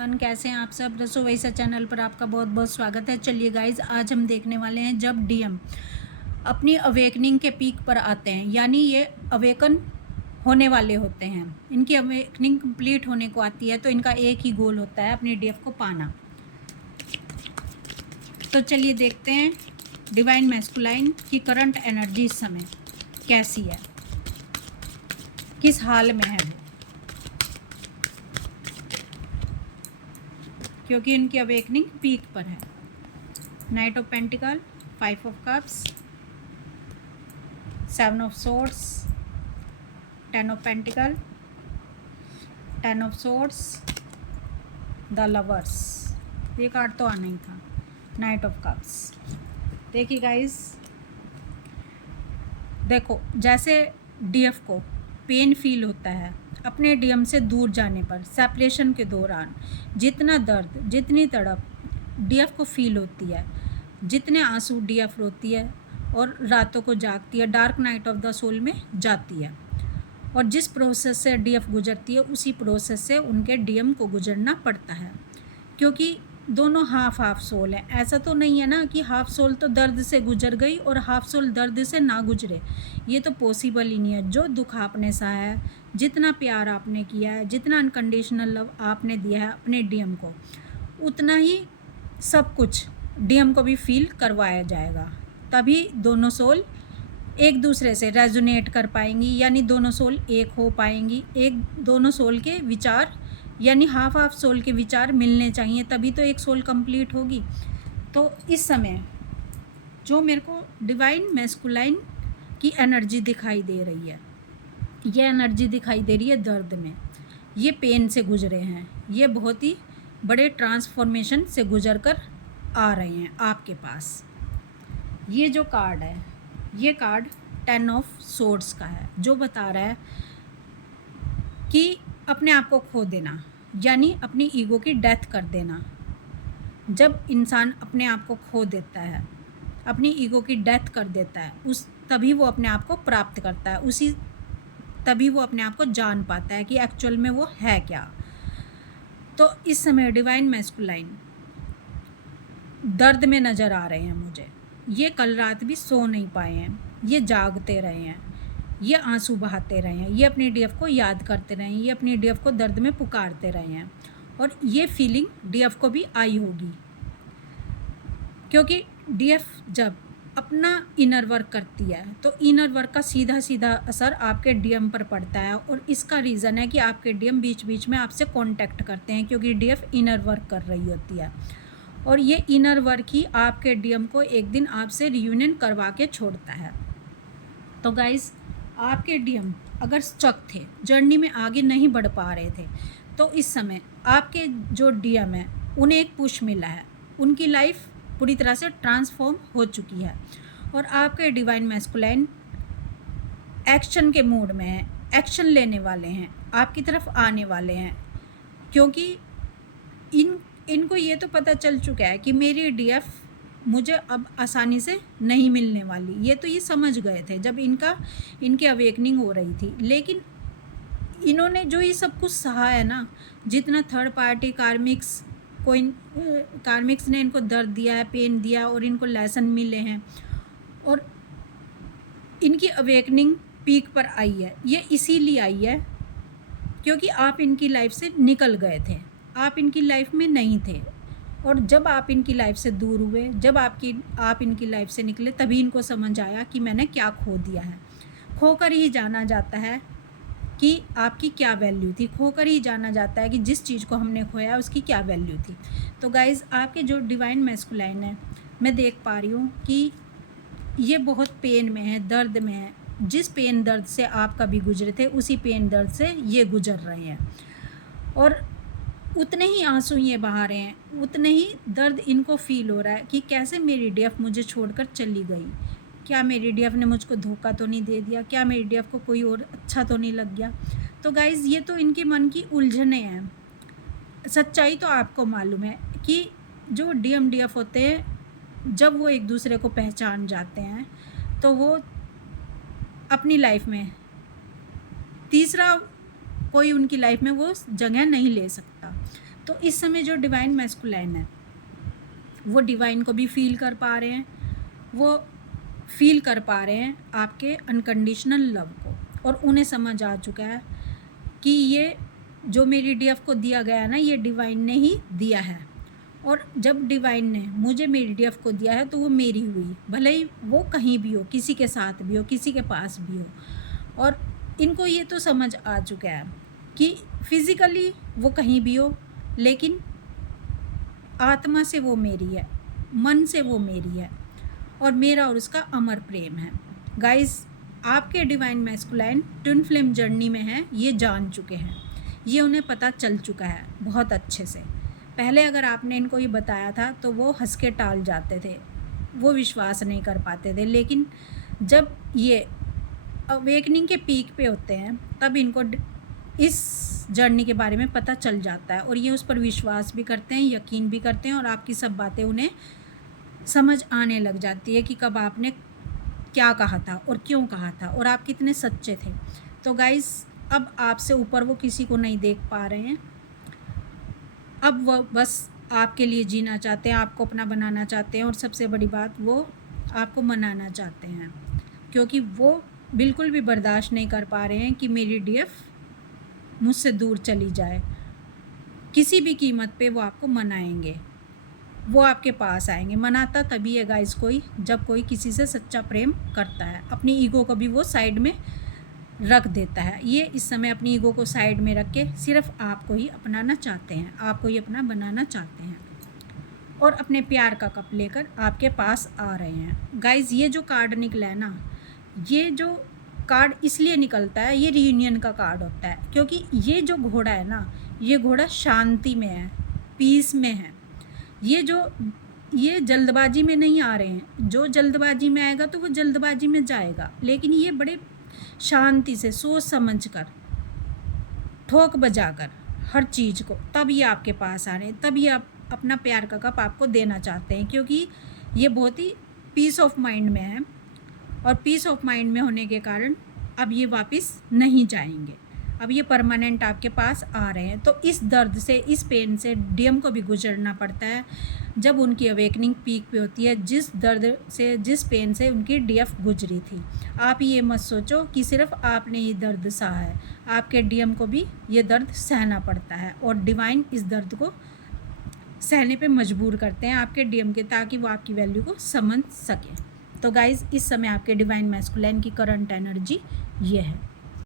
कैसे हैं आप सब। रसोई सा चैनल पर आपका बहुत बहुत स्वागत है। चलिए गाइज, आज हम देखने वाले हैं जब डीएम अपनी अवेकनिंग के पीक पर आते हैं, यानी ये अवेकन होने वाले होते हैं। इनकी अवेकनिंग कंप्लीट होने को आती है तो इनका एक ही गोल होता है, अपनी डीएफ को पाना। तो चलिए देखते हैं डिवाइन मैस्कुलाइन की करंट एनर्जी इस समय कैसी है, किस हाल में है वो, क्योंकि इनकी अवेकनिंग पीक पर है। Night of pentacle, 5 of cups, 7 of swords, 10 of pentacle, 10 of swords, the lovers. ये कार्ड तो आना ही था। Night of cups. देखिए गाइस, देखो जैसे डीएफ को पेन फील होता है अपने डीएम से दूर जाने पर, सेपरेशन के दौरान जितना दर्द, जितनी तड़प डीएफ को फील होती है, जितने आंसू डीएफ रोती है और रातों को जागती है, dark night of the soul में जाती है, और जिस प्रोसेस से डीएफ गुजरती है उसी प्रोसेस से उनके डीएम को गुजरना पड़ता है, क्योंकि दोनों हाफ हाफ सोल है। ऐसा तो नहीं है ना कि हाफ सोल तो दर्द से गुजर गई और हाफ सोल दर्द से ना गुजरे, ये तो पॉसिबल ही नहीं है। जो दुख आपने सहा है, जितना प्यार आपने किया है, जितना अनकंडीशनल लव आपने दिया है अपने डीएम को, उतना ही सब कुछ डीएम को भी फील करवाया जाएगा। तभी दोनों सोल एक दूसरे से रेजोनेट कर पाएंगी, यानी दोनों सोल एक हो पाएंगी। एक दोनों सोल के विचार, यानी हाफ हाफ सोल के विचार मिलने चाहिए, तभी तो एक सोल कंप्लीट होगी। तो इस समय जो मेरे को डिवाइन मैस्कुलाइन की एनर्जी दिखाई दे रही है, ये एनर्जी दिखाई दे रही है दर्द में। ये पेन से गुजरे हैं, ये बहुत ही बड़े ट्रांसफॉर्मेशन से गुजर कर आ रहे हैं आपके पास। ये जो कार्ड है, ये कार्ड 10 ऑफ सोर्ड्स का है, जो बता रहा है कि अपने आप को खो देना, यानी अपनी ईगो की डेथ कर देना। जब इंसान अपने आप को खो देता है, अपनी ईगो की डेथ कर देता है, तभी वो अपने आप को प्राप्त करता है, तभी वो अपने आप को जान पाता है कि एक्चुअल में वो है क्या। तो इस समय डिवाइन मैस्कुलाइन दर्द में नज़र आ रहे हैं मुझे। ये कल रात भी सो नहीं पाए हैं, ये जागते रहे हैं, ये आंसू बहाते रहे हैं, ये अपनी डीएफ को याद करते रहे हैं, ये अपनी डीएफ को दर्द में पुकारते रहे हैं, और ये फीलिंग डीएफ को भी आई होगी, क्योंकि डीएफ जब अपना इनर वर्क करती है तो इनर वर्क का सीधा सीधा असर आपके डीएम पर पड़ता है। और इसका रीज़न है कि आपके डीएम बीच बीच में आपसे कांटेक्ट करते हैं, क्योंकि डीएफ इनर वर्क कर रही होती है, और ये इनर वर्क ही आपके डीएम को एक दिन आपसे रियूनियन करवा के छोड़ता है। तो गाइस, आपके डीएम अगर स्टक थे, जर्नी में आगे नहीं बढ़ पा रहे थे, तो इस समय आपके जो डीएम है उन्हें एक पुश मिला है, उनकी लाइफ पूरी तरह से ट्रांसफॉर्म हो चुकी है, और आपके डिवाइन मैस्कुलाइन एक्शन के मूड में है, एक्शन लेने वाले हैं, आपकी तरफ आने वाले हैं, क्योंकि इनको ये तो पता चल चुका है कि मेरी डीएफ मुझे अब आसानी से नहीं मिलने वाली। ये तो ये समझ गए थे जब इनकी अवेकनिंग हो रही थी, लेकिन इन्होंने जो ये सब कुछ सहा है ना, जितना थर्ड पार्टी कार्मिक्स ने इनको दर्द दिया है, पेन दिया, और इनको लेसन मिले हैं, और इनकी अवेकनिंग पीक पर आई है। ये इसीलिए आई है क्योंकि आप इनकी लाइफ से निकल गए थे, आप इनकी लाइफ में नहीं थे, और जब आप इनकी लाइफ से दूर हुए, जब आप इनकी लाइफ से निकले, तभी इनको समझ आया कि मैंने क्या खो दिया है। खोकर ही जाना जाता है कि आपकी क्या वैल्यू थी, खोकर ही जाना जाता है कि जिस चीज़ को हमने खोया उसकी क्या वैल्यू थी। तो गाइज़, आपके जो डिवाइन मैस्कुलाइन है, मैं देख पा रही हूँ कि ये बहुत पेन में है, दर्द में है। जिस पेन दर्द से आप कभी गुजरे थे, उसी पेन दर्द से ये गुजर रहे हैं, और उतने ही आंसू ये बहा रहे हैं, उतने ही दर्द इनको फील हो रहा है कि कैसे मेरी डीएफ मुझे छोड़कर चली गई। क्या मेरी डीएफ ने मुझको धोखा तो नहीं दे दिया? क्या मेरी डीएफ को कोई और अच्छा तो नहीं लग गया? तो गाइज़, ये तो इनके मन की उलझने हैं। सच्चाई तो आपको मालूम है कि जो डीएफ होते हैं, जब वो एक दूसरे को पहचान जाते हैं तो वो अपनी लाइफ में तीसरा कोई उनकी लाइफ में वो जगह नहीं ले सकता। तो इस समय जो डिवाइन मैस्कुलाइन है वो डिवाइन को भी फील कर पा रहे हैं, वो फील कर पा रहे हैं आपके अनकंडीशनल लव को, और उन्हें समझ आ चुका है कि ये जो मेरी डीएफ को दिया गया है ना, ये डिवाइन ने ही दिया है, और जब डिवाइन ने मुझे मेरी डीएफ को दिया है तो वो मेरी हुई, भले ही वो कहीं भी हो, किसी के साथ भी हो, किसी के पास भी हो। और इनको ये तो समझ आ चुका है कि फिज़िकली वो कहीं भी हो, लेकिन आत्मा से वो मेरी है, मन से वो मेरी है, और मेरा और उसका अमर प्रेम है। गाइस, आपके divine masculine twin flame journey में हैं, ये जान चुके हैं, ये उन्हें पता चल चुका है बहुत अच्छे से। पहले अगर आपने इनको ये बताया था तो वो हंस के टाल जाते थे, वो विश्वास नहीं कर पाते थे, लेकिन जब ये अवेकनिंग के पीक पे होते हैं तब इनको इस जर्नी के बारे में पता चल जाता है, और ये उस पर विश्वास भी करते हैं, यकीन भी करते हैं, और आपकी सब बातें उन्हें समझ आने लग जाती है कि कब आपने क्या कहा था और क्यों कहा था, और आप कितने सच्चे थे। तो गाइस, अब आपसे ऊपर वो किसी को नहीं देख पा रहे हैं, अब वो बस आपके लिए जीना चाहते हैं, आपको अपना बनाना चाहते हैं, और सबसे बड़ी बात वो आपको मनाना चाहते हैं, क्योंकि वो बिल्कुल भी बर्दाश्त नहीं कर पा रहे हैं कि मेरी डीएफ मुझसे दूर चली जाए। किसी भी कीमत पे वो आपको मनाएंगे, वो आपके पास आएंगे। मनाता तभी है गाइस कोई, जब कोई किसी से सच्चा प्रेम करता है, अपनी ईगो को भी वो साइड में रख देता है। ये इस समय अपनी ईगो को साइड में रख के सिर्फ आपको ही अपनाना चाहते हैं, आपको ही अपना बनाना चाहते हैं, और अपने प्यार का कप लेकर आपके पास आ रहे हैं। गाइस, ये जो कार्ड निकला है ना, ये जो कार्ड इसलिए निकलता है, ये रियूनियन का कार्ड होता है, क्योंकि ये जो घोड़ा है ना, ये घोड़ा शांति में है, पीस में है। ये जल्दबाजी में नहीं आ रहे हैं, जो जल्दबाजी में आएगा तो वो जल्दबाजी में जाएगा, लेकिन ये बड़े शांति से सोच समझ कर, ठोक बजा कर हर चीज़ को, तब ये आपके पास आ रहे हैं, तब ये आप अपना प्यार का कप आपको देना चाहते हैं, क्योंकि ये बहुत ही पीस ऑफ माइंड में है, और पीस ऑफ माइंड में होने के कारण अब ये वापस नहीं जाएंगे, अब ये परमानेंट आपके पास आ रहे हैं। तो इस दर्द से, इस पेन से डीएम को भी गुजरना पड़ता है जब उनकी अवेकनिंग पीक पे होती है, जिस दर्द से, जिस पेन से उनकी डीएफ गुजरी थी। आप ये मत सोचो कि सिर्फ आपने ये दर्द सहा है, आपके डीएम को भी ये दर्द सहना पड़ता है, और डिवाइन इस दर्द को सहने पे मजबूर करते हैं आपके डीएम के, ताकि वो आपकी वैल्यू को समझ सके। तो गाइज़, इस समय आपके डिवाइन मैस्कुलाइन की करंट एनर्जी ये है।